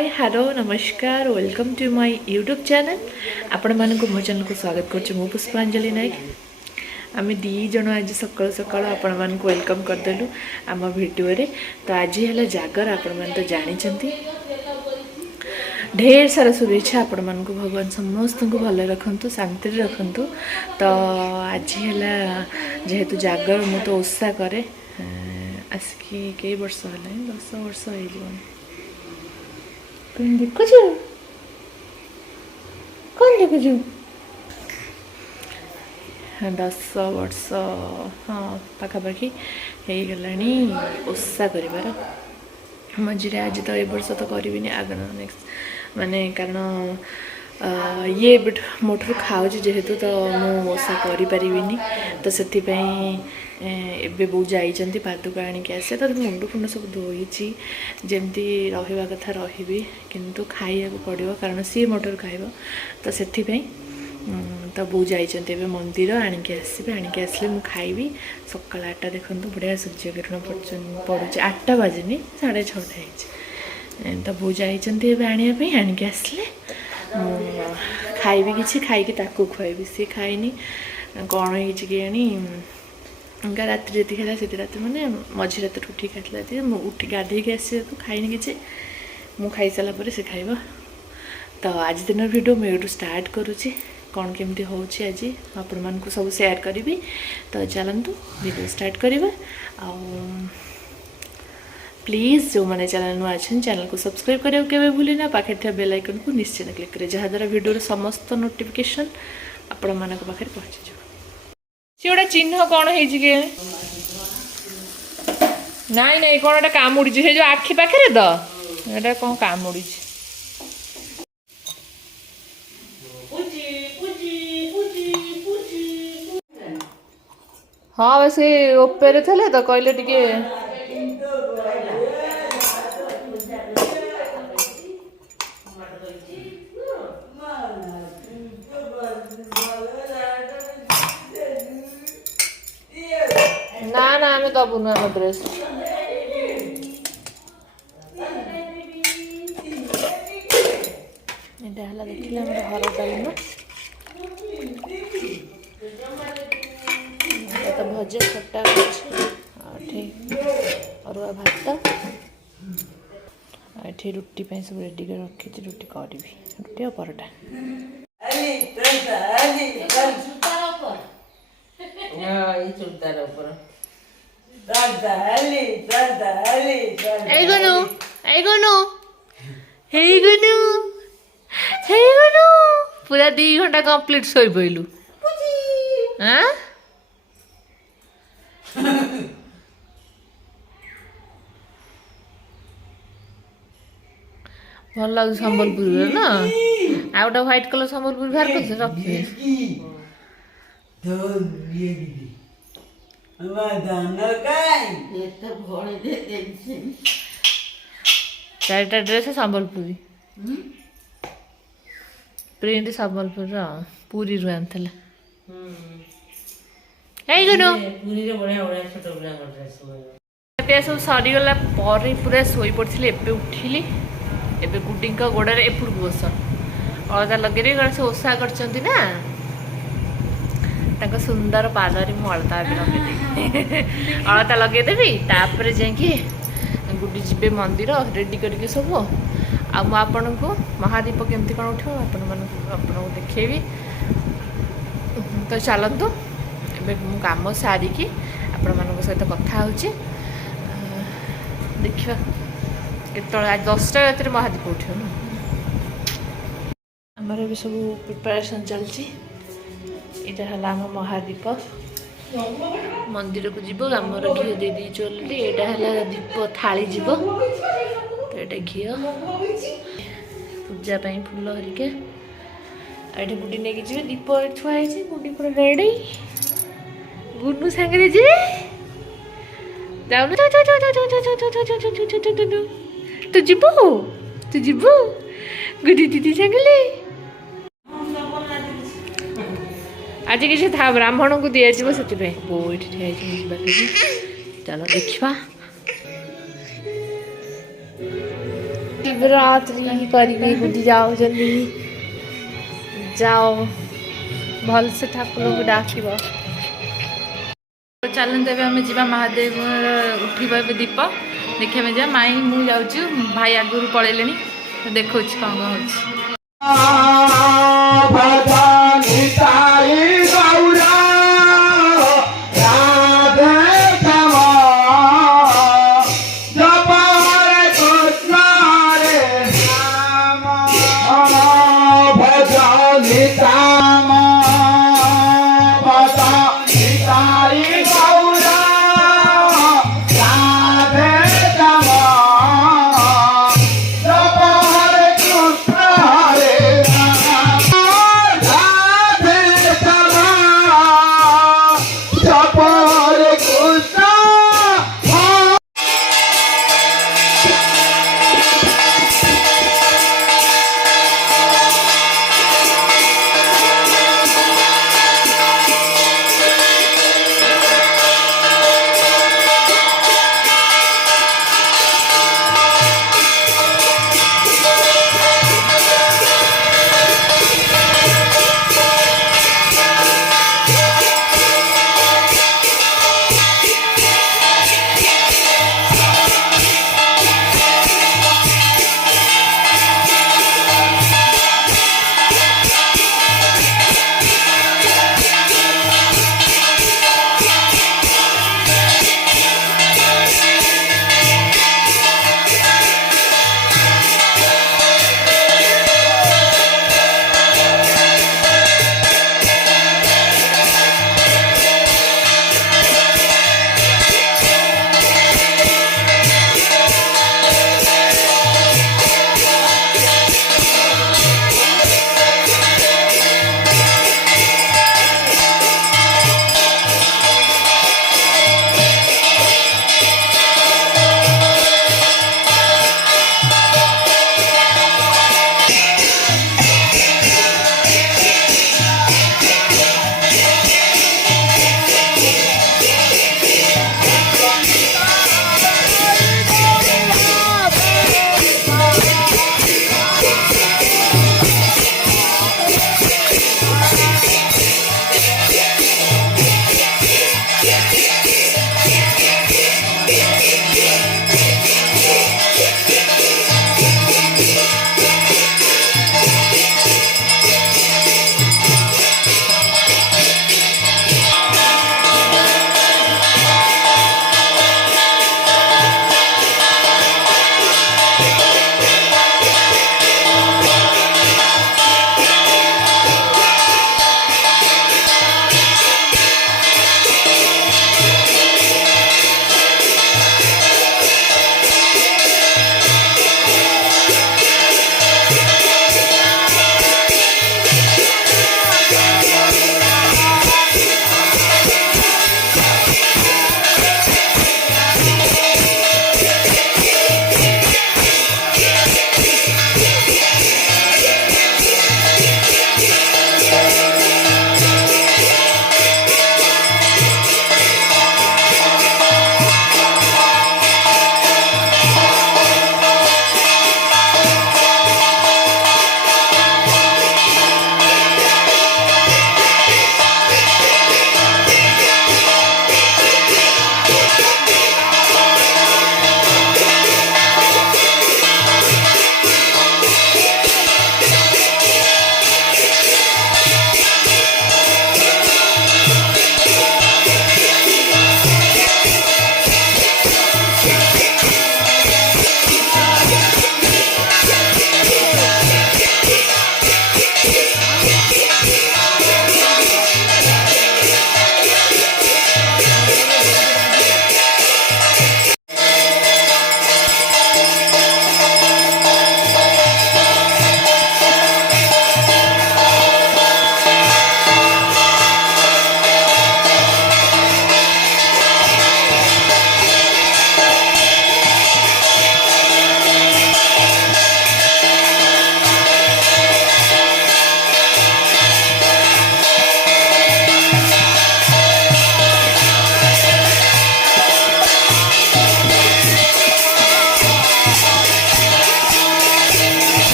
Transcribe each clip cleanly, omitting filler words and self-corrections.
Hello नमस्कार welcome to my YouTube channel आपण मानक मो चैनल को स्वागत करछु मो पुष्पांजलिनायक आम दी जन आज सकाल सकाल आपण मानक वेलकम करदेलु आम वीडियो रे। तो आज है जागर आपण मान तो जानी ढेर सारा शुभेच्छा आपण मान को भगवान समस्त को भले रखंतु शांति रखंतु। तो आज है जेहेतु जागर मु तो ओषा करे आसिकी कई वर्ष है 10 वर्ष हो कौन देखुछु कौन देखुछु 10 वर्ष हाँ पाखापाखि हो गलानी ओषा कर मझे आज तो ए वर्ष तो करी आग नेक्स्ट माने कारण ये मोटर खाऊ जेहेतु तो मु ओषा करी तो से एबे बो जाइछन्ती पादुक आनिक आसे तो मुंड फुंड सब धोईची जमती रहिबा कथा रहिबी किंतु खाइया को पड़िबो कारण सी मोटर खाइबो तो सेथि पे तो बो जाइछन्ती एबे मंदिर आनिक आसीबे आनिक आसले मु खाइबी सकाळ 8टा देखंतु बढ़िया सूर्य किरण पड़ुचे 8टा बाजनी 6:30 होइछि तो बो जाइछन्ती एबे आनिया पे आनिक आसले खाइबी किछि खाइकी ताकू खुआइबी सी खाइनी कौन होइछि कि आनी उनका रात जी खाला से रात मैंने मझी रात उठी खाई उठी गाधे के आस खाइनी कि मुझे खाई सारा से खाइब। तो आज दिन वीडियो मुझे स्टार्ट करुँची कौन केमती हो आज आपण मान सब शेयर करी। तो चलतु वीडियो स्टार्ट करवा प्लीज जो मैंने चैनल नुआ अच्छे चैनल को सब्सक्राइब करने के भूल ना पाखे थे बेल आइकन को निश्चित क्लिक करें जहाँद्वारा वीडियो समस्त नोटिफिकेशन आपण मान पाखे पहुँची जाए। सी गोटे चिन्ह कौन है नाई नाई कौन गोटे कामुड़ी से जो आखि पाखे तो ये कौन कामुड़ी हाँ से ओपेरे थे तो कहले टिके ना ना आम दबुन आम ड्रेस यहाँ देखिए घर डालना तो भजा खटा अरुआ भात ये रुटी सब रेडी कर रखी रुटी करी रुटी और परोटा पूरा 2 घंटा कंप्लीट सोई पइलु हाँ भल लगे संबलपुर ना आ गोटे व्हाइट कलर संबलपुर बाहर कर रखिए चारिटा ड्रेस संबलपुरी प्रिंट संबलपुर पूरी रू आनी सब सरीगला पूरा शोई पड़ी एवं उठिली एवं गुड्डी गोड़े एपड़ को बस अलता लगे कौन से ओषा कर सुंदर पादरी मु अलता लगे अलता लगेदेवी तापर जाकि गुड्डी जी मंदिर रेडी करके सब आपण को महादीप केमती कौन उठो आपको देखेबी। तो चलतु एवं कम सारिकी आपण मान सहित कथा हो देखा केत आज 10टा रात महादीप उठो आमर भी सब प्रिपरेशन चलती इटा है आम महादीप मंदिर को जीव आमर घी दे दी चलती यहाँ है दीप थाली जीव तो ये घी पूजा फूल हरिका ये गुड्डी नहीं जी दीप छुआई गुड्डी पूरा रेडी गुड्डू सांगे जी जाऊन तू जीव गुड्डी दीदी सांगे आज किसी था ब्राह्मण को दिया से बो ये चलो देखा शिवरात्रि करी बुझी जाओ जल्दी जाओ भल से ठाकुर को डाक चलते आम जा महादेव उठा दीप देखा जा माई मु जाऊँ भाई आगुरी पलैले देखा कौन कौन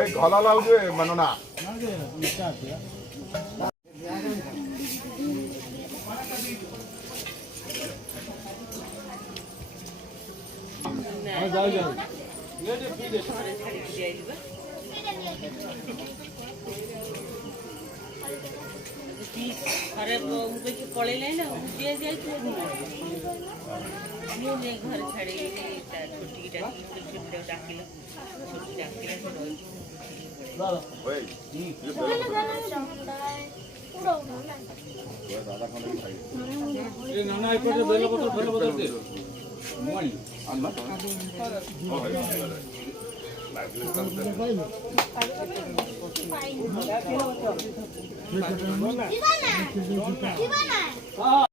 এই গলা লাউছে মানে না पड़ेगा ना दिया जाए तो ମୁଁ ଯାଇ ଘରେ ଛାଡ଼ିକି ତା ଛୋଟିକି ଡାକିଲି ଛୋଟିଟାକୁ ଡାକିଲ ଛୋଟି ଡାକିଲା ସେ ରହିଛି।